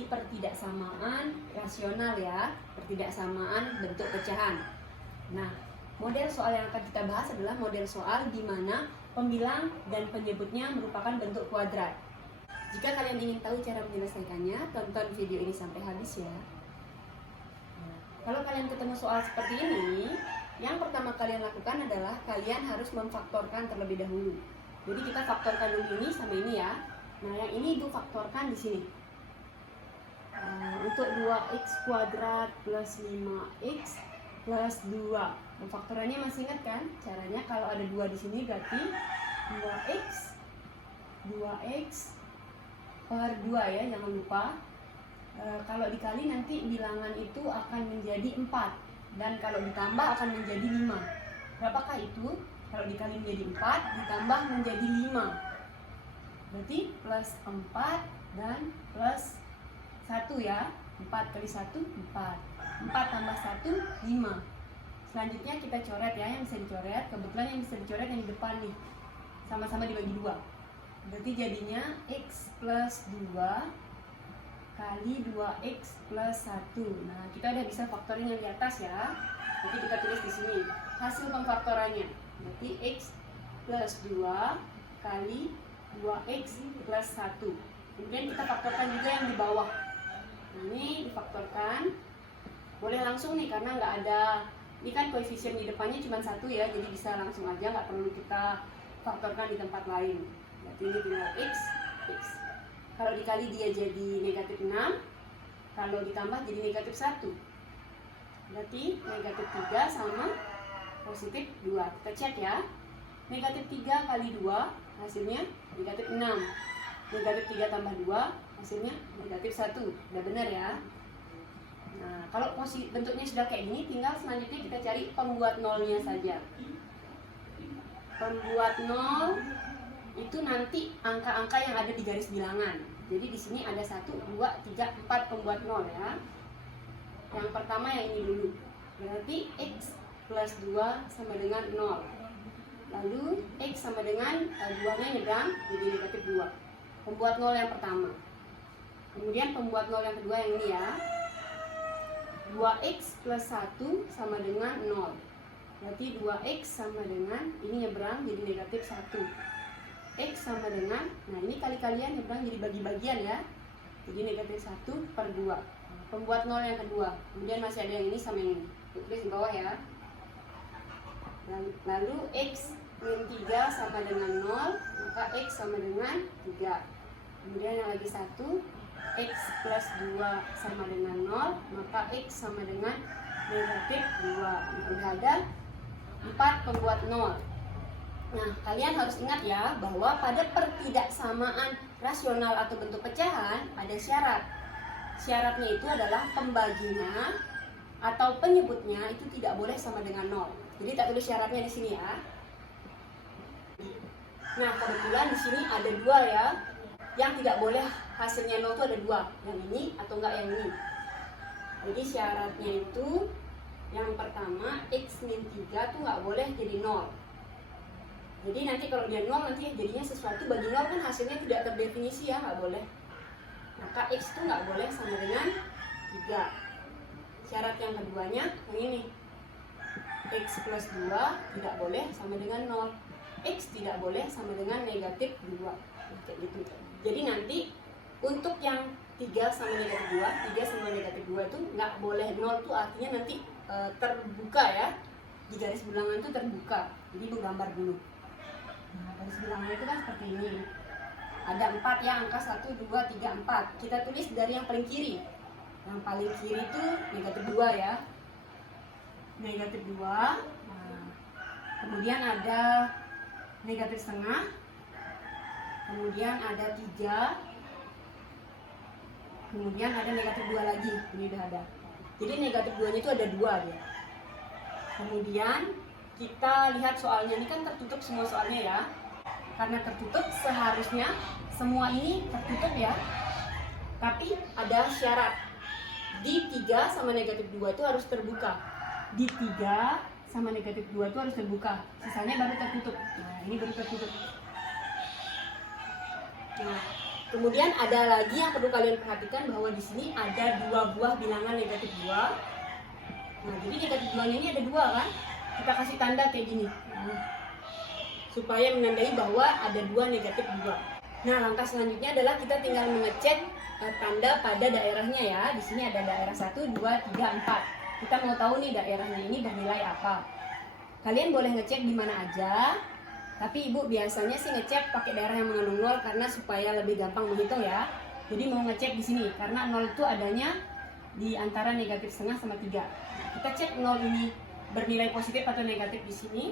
mengenai pertidaksamaan rasional ya, pertidaksamaan bentuk pecahan. Nah, model soal yang akan kita bahas adalah model soal di mana pembilang dan penyebutnya merupakan bentuk kuadrat. Jika kalian ingin tahu cara menyelesaikannya, tonton video ini sampai habis ya. Nah, kalau kalian ketemu soal seperti ini, yang pertama kalian lakukan adalah kalian harus memfaktorkan terlebih dahulu. Jadi kita faktorkan dulu ini sama ini ya. Nah, yang ini itu faktorkan di sini. Untuk 2x kuadrat plus 5x plus 2. Faktorannya masih ingat kan? Caranya kalau ada 2 di sini berarti 2x per 2 ya, jangan lupa. Kalau dikali nanti bilangan itu akan menjadi 4. Dan kalau ditambah akan menjadi 5. Berapakah itu? Kalau dikali menjadi 4 ditambah menjadi 5. Berarti plus 4 dan plus 1 ya. 4 kali 1, 4. 4 tambah 1, 5. Selanjutnya kita coret ya, yang bisa dicoret. Kebetulan yang bisa dicoret yang di depan nih. Sama-sama dibagi 2. Berarti jadinya x plus 2 kali 2x plus 1. Nah, kita udah bisa faktorin yang di atas ya. Nanti kita tulis di sini hasil pemfaktorannya. Berarti x plus 2 kali 2x plus 1. Kemudian kita faktorkan juga yang di bawah. Nah, ini difaktorkan. Boleh langsung nih karena nggak ada, ini kan koefisien di depannya cuma 1 ya, jadi bisa langsung aja, nggak perlu kita faktorkan di tempat lain. Berarti ini tinggal x. Kalau dikali dia jadi negatif 6, kalau ditambah jadi negatif 1. Berarti negatif 3 sama positif 2. Kita cek ya. Negatif 3 kali 2 hasilnya negatif 6. Negatif 3 tambah 2 hasilnya negatif 1. Udah benar ya. Nah, kalau bentuknya sudah kayak gini, tinggal selanjutnya kita cari pembuat nolnya saja. Pembuat nol itu nanti angka-angka yang ada di garis bilangan. Jadi di sini ada 1, 2, 3, 4 pembuat nol ya. Yang pertama yang ini dulu. Berarti x plus 2 sama dengan 0. Lalu x sama dengan 2-nya nyebrang jadi negatif 2. Pembuat nol yang pertama. Kemudian pembuat nol yang kedua yang ini ya. 2x plus 1 sama dengan 0. Berarti 2x sama dengan, ini nyebrang jadi negatif 1. X sama dengan, nah ini kali-kalian nyebrang jadi bagi-bagian ya. Jadi negatif 1 per 2. Pembuat nol yang kedua. Kemudian masih ada yang ini sama yang ini. Tulis di bawah ya. Lalu x min 3 sama dengan 0, maka x sama dengan 3. Kemudian yang lagi 1, x plus 2 sama dengan 0, maka x sama dengan negatif 2. Nah, udah ada 4 pembuat nol. Nah, kalian harus ingat ya bahwa pada pertidaksamaan rasional atau bentuk pecahan ada syarat. Syaratnya itu adalah pembaginya atau penyebutnya itu tidak boleh sama dengan 0. Jadi tak tulis syaratnya di sini ya. Nah, kebetulan di sini ada 2 ya. Yang tidak boleh hasilnya 0 itu ada 2. Yang ini atau enggak yang ini. Jadi syaratnya itu yang pertama x min 3 tuh nggak boleh jadi 0. Jadi nanti kalau dia 0 nanti jadinya sesuatu bagi 0 kan hasilnya tidak terdefinisi ya, nggak boleh. Maka x itu nggak boleh sama dengan 3. Syarat yang keduanya yang ini. X plus 2 tidak boleh sama dengan 0. X tidak boleh sama dengan negatif 2. Kayak gitu. Jadi nanti untuk yang 3 sama negatif 2, 3 sama negatif 2 itu nggak boleh 0 tuh artinya nanti terbuka ya. Di garis bilangan itu terbuka. Jadi menggambar dulu. Nah, garis bilangan itu kan seperti ini. Ada 4 ya, angka 1, 2, 3, 4. Kita tulis dari yang paling kiri. Yang paling kiri itu negatif 2 ya. Negatif 2. Nah, kemudian ada negatif setengah. Kemudian ada 3. Kemudian ada negatif 2 lagi. Ini udah ada. Jadi negatif 2-nya itu ada 2 dia. Kemudian kita lihat soalnya, ini kan tertutup semua soalnya ya. Karena tertutup seharusnya semua ini tertutup ya. Tapi ada syarat. Di 3 sama negatif 2 itu harus terbuka. Di 3 sama negatif 2 itu harus terbuka. Sisanya baru tertutup. Nah, ini baru tertutup. Nah, Kemudian ada lagi yang perlu kalian perhatikan bahwa di sini ada 2 buah bilangan negatif 2. Nah, jadi negatif 2-nya ini ada 2 kan? Kita kasih tanda kayak gini. Supaya menandai bahwa ada 2 negatif 2. Nah, langkah selanjutnya adalah kita tinggal mengecek tanda pada daerahnya ya. Di sini ada daerah 1, 2, 3, 4. Kita mau tahu nih daerahnya ini bernilai apa. Kalian boleh ngecek di mana aja. Tapi ibu biasanya sih ngecek pakai daerah yang mengandung 0 karena supaya lebih gampang menghitung ya. Jadi mau ngecek di sini karena 0 itu adanya di antara negatif setengah sama 3. Kita cek 0 ini bernilai positif atau negatif di sini.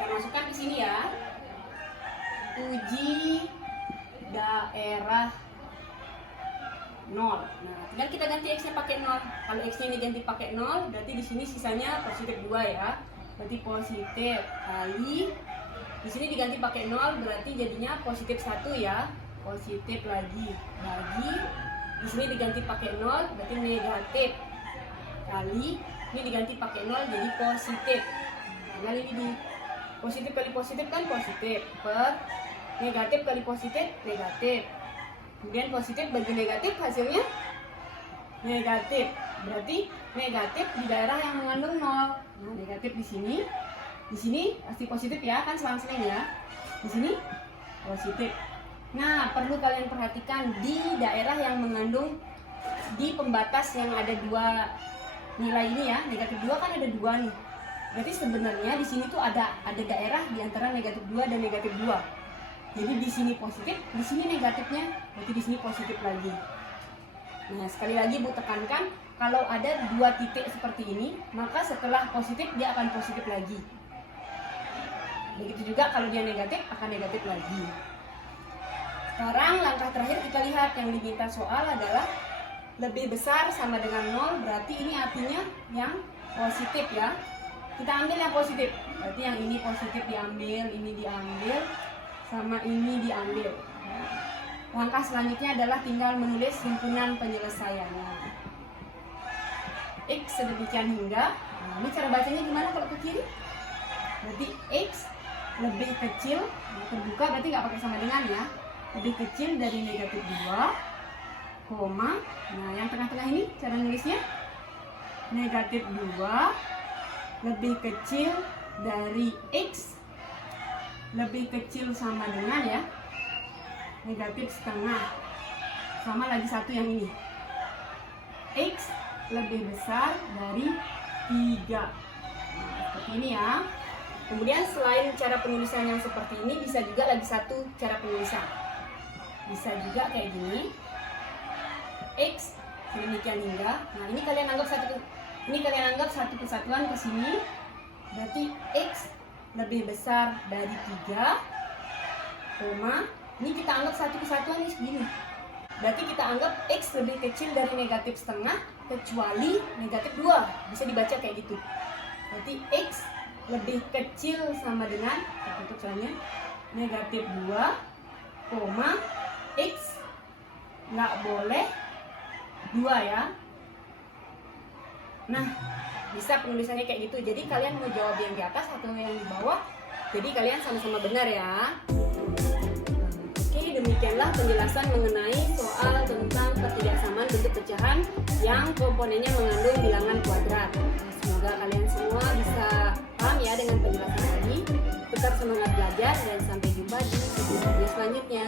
Kita masukkan di sini ya. Uji daerah 0. Nah, tinggal kita ganti x-nya pakai 0. Kalau x-nya ini ganti pakai 0, berarti di sini sisanya positif 2 ya. Berarti positif kali di sini diganti pakai 0, berarti jadinya positif 1 ya. Positif lagi bagi di sini diganti pakai 0, berarti negatif kali ini diganti pakai 0 jadi positif. Tinggal ini di positif kali positif kan positif, per negatif kali positif negatif. Kemudian positif bagi negatif hasilnya negatif. Berarti negatif di daerah yang mengandung 0. Nah, negatif di sini. Di sini pasti positif ya, kan selang-seling ya. Di sini positif. Nah, perlu kalian perhatikan di daerah yang mengandung di pembatas yang ada 2 nilai ini ya. Negatif 2 kan ada 2 nih. Berarti sebenarnya di sini tuh ada daerah di antara negatif 2 dan negatif 2. Jadi di sini positif, di sini negatifnya, berarti di sini positif lagi. Nah, sekali lagi Bu tekankan, kalau ada 2 titik seperti ini, maka setelah positif dia akan positif lagi. Begitu juga kalau dia negatif akan negatif lagi. Sekarang langkah terakhir kita lihat yang diminta soal adalah lebih besar sama dengan 0, berarti ini artinya yang positif ya. Kita ambil yang positif, berarti yang ini positif diambil, ini diambil, sama ini diambil. Langkah selanjutnya adalah tinggal menulis himpunan penyelesaiannya. X sedemikian hingga. Nah, ini cara bacanya gimana kalau ke kiri? Berarti X lebih kecil, terbuka berarti nggak pakai sama dengan ya, lebih kecil dari negatif 2, koma, nah yang tengah-tengah ini cara nulisnya negatif 2 lebih kecil dari X lebih kecil sama dengan ya negatif setengah, sama lagi satu yang ini X lebih besar dari 3. Nah, seperti ini ya. Kemudian selain cara penulisan yang seperti ini, bisa juga lagi satu cara penulisan. Bisa juga kayak gini. X demikian hingga. Nah, ini kalian anggap satu kesatuan ke sini. Berarti X lebih besar dari 3, koma. Ini kita anggap satu kesatuan ini segini. Berarti kita anggap X lebih kecil dari negatif setengah kecuali negatif 2. Bisa dibaca kayak gitu. Berarti X lebih kecil sama dengan untuk caranya negatif 2, koma X nggak boleh 2 ya. Nah, bisa penulisannya kayak gitu. Jadi kalian mau jawab yang di atas atau yang di bawah, jadi kalian sama-sama benar ya. Oke, demikianlah penjelasan mengenai soal tentang ketidaksamaan bentuk pecahan yang komponennya mengandung bilangan kuadrat. Semoga kalian semua bisa paham ya dengan penjelasan tadi. Tetap semangat belajar dan sampai jumpa di video selanjutnya.